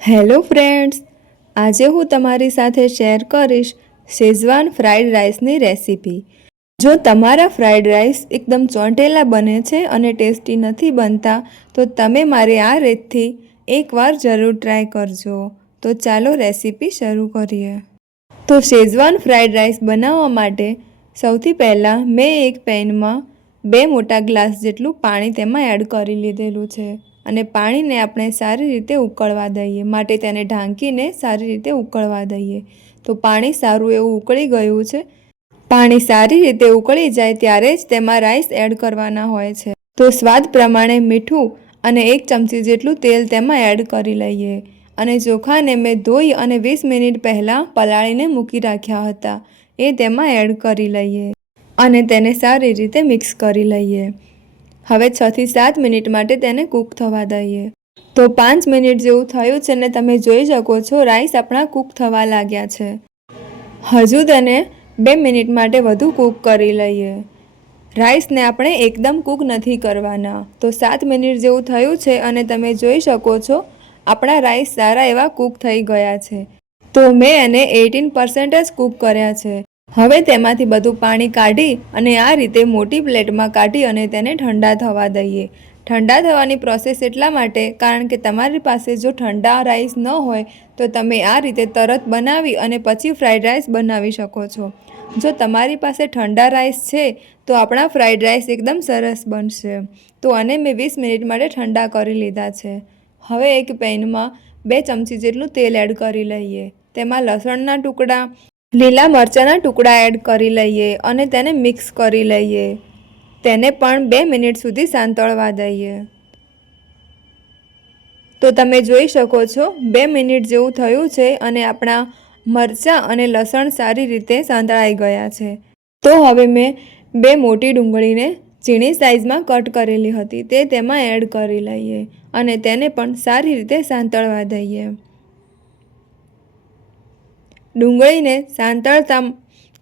Hello friends, આજે હું તમારી સાથે શેર કરીશ શેઝવાન ફ્રાઈડ રાઈસની રેસીપી. જો તમારા ફ્રાઈડ રાઈસ એકદમ ચોંટેલા બને છે અને ટેસ્ટી નથી બનતા, તો તમે મારી આ રીતથી એકવાર જરૂર ટ્રાય કરજો. તો ચાલો રેસીપી શરૂ કરીએ. તો શેઝવાન ફ્રાઈડ રાઈસ બનાવવા માટે સૌથી પહેલાં મેં એક પેનમાં બે મોટા ગ્લાસ જેટલું પાણી તેમાં એડ કરી લીધેલું છે. અને પાણીને આપણે સારી રીતે ઉકળવા દઈએ. માટે તેને ઢાંકીને સારી રીતે ઉકળવા દઈએ. તો પાણી સારું એવું ઉકળી ગયું છે. પાણી સારી રીતે ઉકળી જાય ત્યારે જ તેમાં રાઈસ એડ કરવાના હોય છે. તો સ્વાદ પ્રમાણે મીઠું અને એક ચમચી જેટલું તેલ તેમાં એડ કરી લઈએ. અને ચોખાને મેં ધોઈ અને વીસ મિનિટ પહેલાં પલાળીને મૂકી રાખ્યા હતા. એ તેમાં એડ કરી લઈએ. અને તેને સારી રીતે મિક્સ કરી લઈએ. હવે છથી સાત મિનિટ માટે તેને કૂક થવા દઈએ. તો પાંચ મિનિટ જેવું થયું છે ને તમે જોઈ શકો છો, રાઈસ આપણા કૂક થવા લાગ્યા છે. હજુ તેને બે મિનિટ માટે વધુ કૂક કરી લઈએ. રાઈસને આપણે એકદમ કૂક નથી કરવાના. તો સાત મિનિટ જેવું થયું છે અને તમે જોઈ શકો છો, આપણા રાઈસ સારા એવા કૂક થઈ ગયા છે. તો મેં એને એટીન પર્સન્ટ જ કૂક કર્યા છે. હવે તેમાંથી બધું પાણી કાઢી અને આ રીતે મોટી પ્લેટમાં કાઢી અને તેને ઠંડા થવા દઈએ. ઠંડા થવાની પ્રોસેસ એટલા માટે કારણ કે તમારી પાસે જો ઠંડા રાઈસ ન હોય, તો તમે આ રીતે તરત બનાવી અને પછી ફ્રાઈડ રાઈસ બનાવી શકો છો. જો તમારી પાસે ઠંડા રાઈસ છે, તો આપણા ફ્રાઈડ રાઈસ એકદમ સરસ બનશે. તો અને મેં વીસ મિનિટ માટે ઠંડા કરી લીધા છે. હવે એક પેનમાં બે ચમચી જેટલું તેલ એડ કરી લઈએ. તેમાં લસણના ટુકડા લીલા મરચાંના ટુકડા એડ કરી લઈએ અને તેને મિક્સ કરી લઈએ. તેને પણ બે મિનિટ સુધી સાંતળવા દઈએ. તો તમે જોઈ શકો છો, બે મિનિટ જેવું થયું છે અને આપણા મરચાં અને લસણ સારી રીતે સાંતળાઈ ગયા છે. તો હવે મેં બે મોટી ડુંગળીને ઝીણી સાઇઝમાં કટ કરેલી હતી, તે તેમાં એડ કરી લઈએ અને તેને પણ સારી રીતે સાંતળવા દઈએ. ડુંગળીને સાંતળતા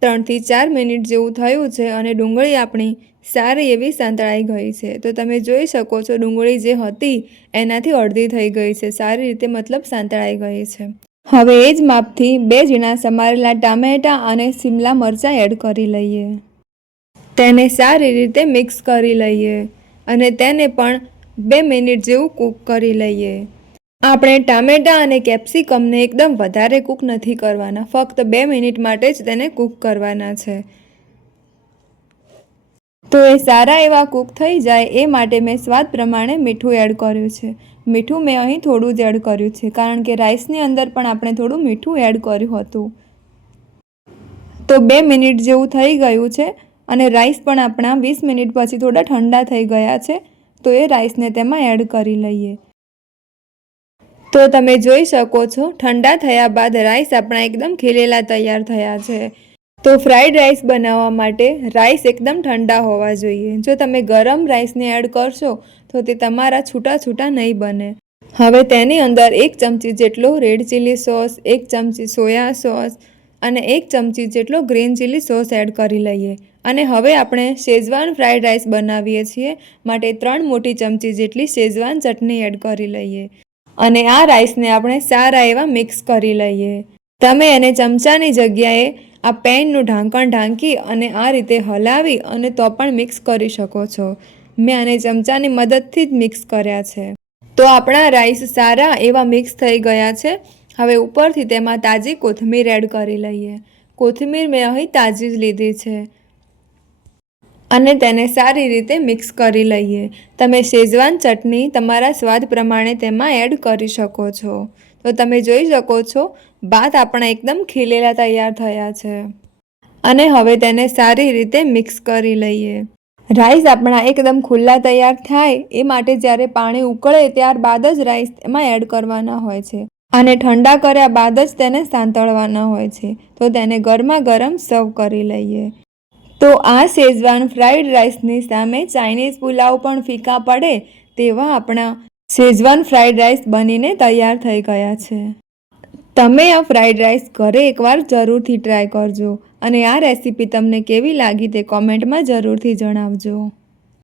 ત્રણથી ચાર મિનિટ જેવું થયું છે અને ડુંગળી આપણી સારી એવી સાંતળાઈ ગઈ છે. તો તમે જોઈ શકો છો, ડુંગળી જે હતી એનાથી અડધી થઈ ગઈ છે. સારી રીતે મતલબ સાંતળાઈ ગઈ છે. હવે એ જ માપથી બે ઝીણા સમારેલા ટામેટાં અને શિમલા મરચાં એડ કરી લઈએ. તેને સારી રીતે મિક્સ કરી લઈએ અને તેને પણ બે મિનિટ જેવું કૂક કરી લઈએ. આપણે ટામેટાં અને કેપ્સિકમને એકદમ વધારે કૂક નથી કરવાના. ફક્ત બે મિનિટ માટે જ તેને કૂક કરવાના છે. તો એ સારા એવા કૂક થઈ જાય એ માટે મેં સ્વાદ પ્રમાણે મીઠું એડ કર્યું છે. મીઠું મેં અહીં થોડું જ એડ કર્યું છે, કારણ કે રાઈસની અંદર પણ આપણે થોડું મીઠું એડ કર્યું હતું. તો બે મિનિટ જેવું થઈ ગયું છે અને રાઈસ પણ આપણા વીસ મિનિટ પછી થોડા ઠંડા થઈ ગયા છે, તો એ રાઈસને તેમાં એડ કરી લઈએ. તો તમે જોઈ શકો છો, ઠંડા થયા બાદ રાઈસ આપણા એકદમ ખીલેલા તૈયાર થયા છે. તો ફ્રાઈડ રાઈસ બનાવવા માટે રાઈસ એકદમ ઠંડા હોવા જોઈએ. જો તમે ગરમ રાઈસને એડ કરશો, તો તે તમારા છૂટા છૂટા નહીં બને. હવે તેની અંદર એક ચમચી જેટલો રેડ ચીલી સોસ, એક ચમચી સોયા સોસ અને એક ચમચી જેટલો ગ્રીન ચીલી સોસ એડ કરી લઈએ. અને હવે આપણે શેઝવાન ફ્રાઈડ રાઈસ બનાવીએ છીએ, માટે ત્રણ મોટી ચમચી જેટલી શેઝવાન ચટણી એડ કરી લઈએ. અને આ રાઈસને આપણે સારા એવા મિક્સ કરી લઈએ. તમે એને ચમચાની જગ્યાએ આ પેનનું ઢાંકણ ઢાંકી અને આ રીતે હલાવી અને તો પણ મિક્સ કરી શકો છો. મેં આને ચમચાની મદદથી જ મિક્સ કર્યા છે. તો આપણા રાઈસ સારા એવા મિક્સ થઈ ગયા છે. હવે ઉપરથી તેમાં તાજી કોથમીર એડ કરી લઈએ. કોથમીર મેં અહીં તાજી જ લીધી છે. અને તેને સારી રીતે મિક્સ કરી લઈએ. તમે શેઝવાન ચટણી તમારા સ્વાદ પ્રમાણે તેમાં એડ કરી શકો છો. તો તમે જોઈ શકો છો, ભાત આપણા એકદમ ખીલેલા તૈયાર થયા છે. અને હવે તેને સારી રીતે મિક્સ કરી લઈએ. રાઈસ આપણા એકદમ ખુલ્લા તૈયાર થાય, એ માટે જ્યારે પાણી ઉકળે ત્યારબાદ જ રાઈસ એમાં એડ કરવાના હોય છે. અને ઠંડા કર્યા બાદ જ તેને સાંતળવાના હોય છે. તો તેને ગરમા ગરમ સર્વ કરી લઈએ. તો આ શેઝવાન ફ્રાઈડ રાઈસની સામે ચાઇનીઝ પુલાવ પણ ફીકા પડે તેવા આપણા શેઝવાન ફ્રાઈડ રાઈસ બનીને તૈયાર થઈ ગયા છે. તમે આ ફ્રાઈડ રાઈસ ઘરે એકવાર જરૂરથી ટ્રાય કરજો અને આ રેસીપી તમને કેવી લાગી તે કોમેન્ટમાં જરૂરથી જણાવજો.